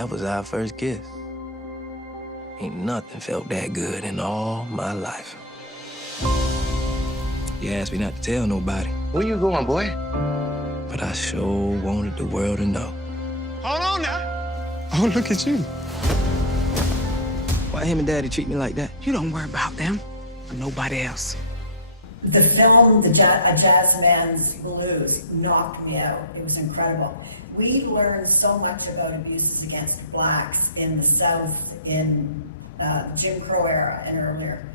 That was our first kiss. Ain't nothing felt that good in all my life. You asked me not to tell nobody. Where you going, boy? But I sure wanted the world to know. Hold on now. Oh, look at you. Why him and Daddy treat me like that? You don't worry about them or nobody else. The film, Jazzman's Blues, knocked me out. It was incredible. We learned so much about abuses against blacks in the South in Jim Crow era and earlier,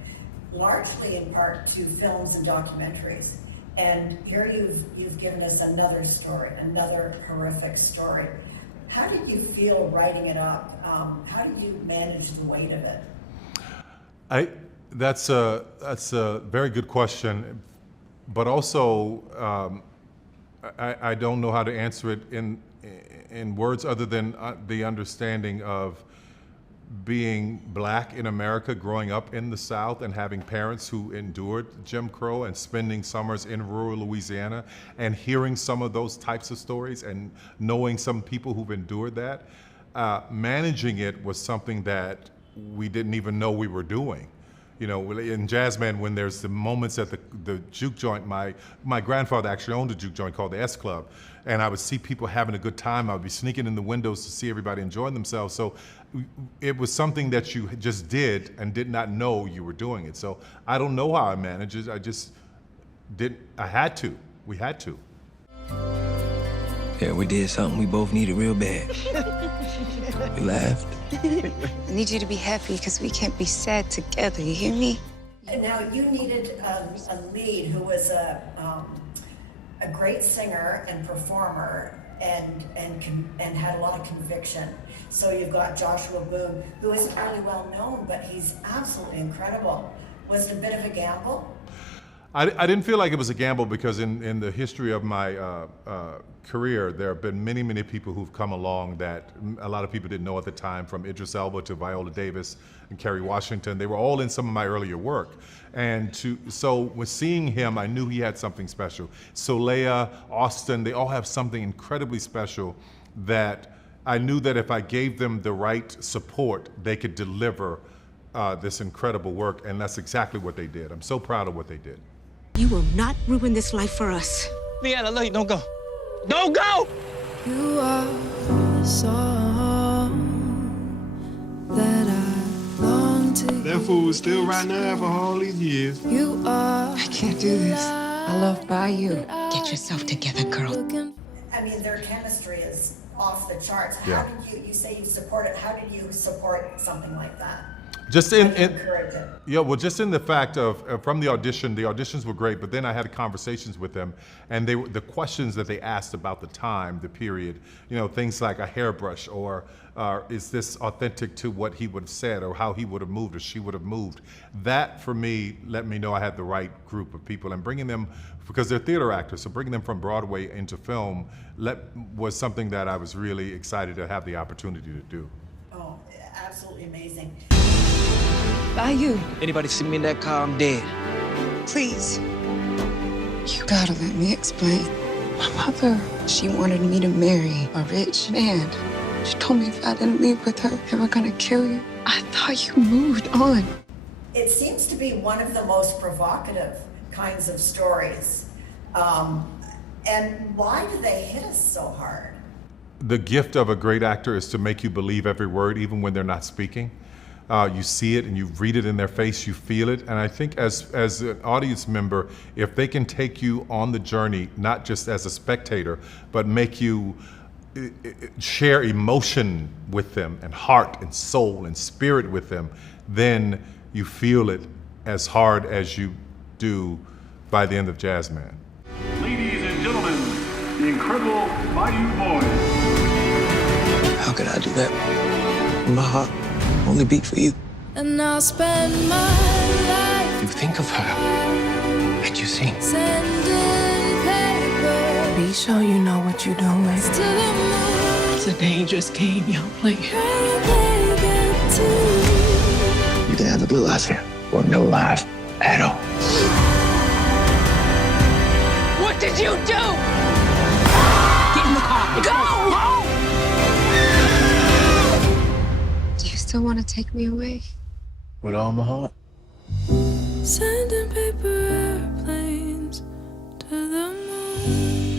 largely in part to films and documentaries. And here you've given us another story, another horrific story. How did you feel writing it up? How did you manage the weight of it? That's a very good question, but also I don't know how to answer it in words other than the understanding of being black in America, growing up in the South and having parents who endured Jim Crow and spending summers in rural Louisiana and hearing some of those types of stories and knowing some people who've endured that. Managing it was something that we didn't even know we were doing. You know, in Jazzman, when there's the moments at the juke joint, my grandfather actually owned a juke joint called the S Club, and I would see people having a good time. I would be sneaking in the windows to see everybody enjoying themselves. So it was something that you just did and did not know you were doing it. So I don't know how I managed it. I just did. I had to. We had to. Yeah, we did something we both needed real bad. We laughed. I need you to be happy because we can't be sad together, you hear me? And now you needed a lead who was a great singer and performer and had a lot of conviction. So you've got Joshua Boone, who isn't really well known, but he's absolutely incredible. Was it a bit of a gamble? I didn't feel like it was a gamble because in the history of my career, there have been many, many people who've come along that a lot of people didn't know at the time, from Idris Elba to Viola Davis and Kerry Washington. They were all in some of my earlier work. And so with seeing him, I knew he had something special. Solea, Austin, they all have something incredibly special that I knew that if I gave them the right support, they could deliver this incredible work, and that's exactly what they did. I'm so proud of what they did. You will not ruin this life for us. Leanne, I love you. Don't go. Don't go! You are the song that I long to hear. That fool is still right now after all these years. You are. I can't do this. I love Bayou. Get yourself together, girl. I mean, their chemistry is off the charts. How Yeah. did you say you support it, how did you support something like that? Just Encourage it. Yeah, well, just in the fact of from the auditions were great, but then I had conversations with them, and the questions that they asked about the time, the period, you know, things like a hairbrush, or is this authentic to what he would have said, or how he would have moved, or she would have moved. That, for me, let me know I had the right group of people, and bringing them, because they're theater actors, so bringing them from Broadway into film was something that I was really excited to have the opportunity to do. Oh, absolutely amazing. Bayou, Anybody see me in that car, I'm dead. please. You gotta let me explain. My mother, she wanted me to marry a rich man. She told me if I didn't leave with her, they were gonna kill you. I thought you moved on. It seems to be one of the most provocative kinds of stories. And why do they hit us so hard? The gift of a great actor is to make you believe every word, even when they're not speaking. You see it and you read it in their face, you feel it. And I think as an audience member, if they can take you on the journey, not just as a spectator, but make you share emotion with them, and heart and soul and spirit with them, then you feel it as hard as you do by the end of Jazzman. Ladies and gentlemen, the incredible Bayou Boys. How could I do that? My heart only beat for you. And I'll spend my life. You think of her, and you sing. Sending paper. Be sure you know what you're doing. To the moon. It's a dangerous game, young player. Pray they get to you. You can have a good life here, or no life at all. What did you do? Get in the car. Go! still want to take me away? With all my heart. Sending paper airplanes to the moon.